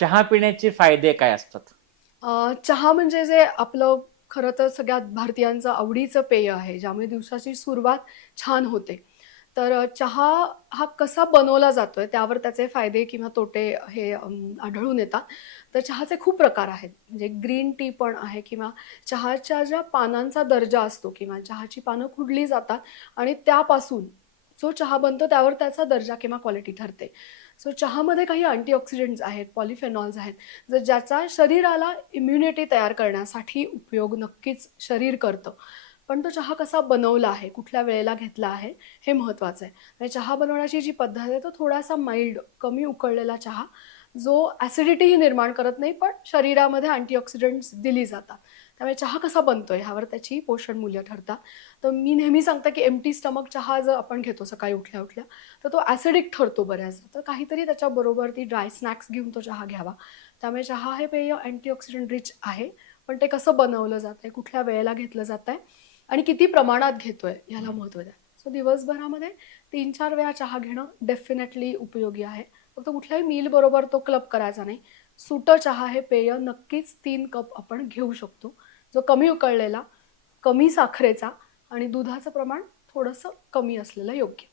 चहा पिण्याचे फायदे काय असतात? चहा म्हणजे जे आपलं खरं तर सगळ्यात भारतीयांचं आवडीचं पेय आहे, ज्यामुळे दिवसाची सुरुवात छान होते. तर चहा हा कसा बनवला जातोय त्यावर त्याचे फायदे किंवा तोटे हे आढळून येतात. तर चहाचे खूप प्रकार आहेत. म्हणजे ग्रीन टी पण आहे किंवा चहाच्या ज्या पानांचा दर्जा असतो किंवा चहाची पानं खुडली जातात आणि त्यापासून जो चहा बनतो त्यावर त्याचा दर्जा किंवा क्वालिटी ठरते. सो चहामध्ये काही अँटीऑक्सिडंट्स आहेत, पॉलिफेनॉल्स आहेत. ज्याचा शरीराला इम्युनिटी तयार करण्यासाठी उपयोग नक्कीच शरीर करतं. पण तो चहा कसा बनवला आहे, कुठल्या वेळेला घेतला आहे, हे महत्त्वाचं आहे. म्हणजे चहा बनवण्याची जी पद्धत आहे, तो थोडासा माईल्ड, कमी उकळलेला चहा, जो ॲसिडिटीही निर्माण करत नाही, पण शरीरामध्ये अँटीऑक्सिडंट्स दिली जातात. त्यामुळे चहा कसा बनतोय ह्यावर त्याची पोषण मूल्य ठरतात. तर मी नेहमी सांगते, की एम्प्टी स्टमक चहा जर आपण घेतो सकाळी उठल्या-उठल्या, तर तो ॲसिडिक ठरतो बऱ्याचदा. तर काहीतरी त्याच्याबरोबर ती ड्राय स्नॅक्स घेऊन तो चहा घ्यावा. त्यामुळे चहा हे पेय अँटीऑक्सिडंट रिच आहे. पण ते कसं बनवलं जातंय, कुठल्या वेळेला घेतलं जातंय आणि किती प्रमाणात घेतोय ह्याला महत्त्व द्या. सो दिवसभरामध्ये 3-4 वेळा चहा घेणं डेफिनेटली उपयोगी आहे. फक्त कुठल्याही मीलबरोबर तो क्लब करायचा नाही. सुटं चहा हे पेय नक्कीच 3 कप आपण घेऊ शकतो. जो कमी उकळलेला, कमी साखरेचा आणि दुधाचं प्रमाण थोडंसं कमी असलेलं योग्य.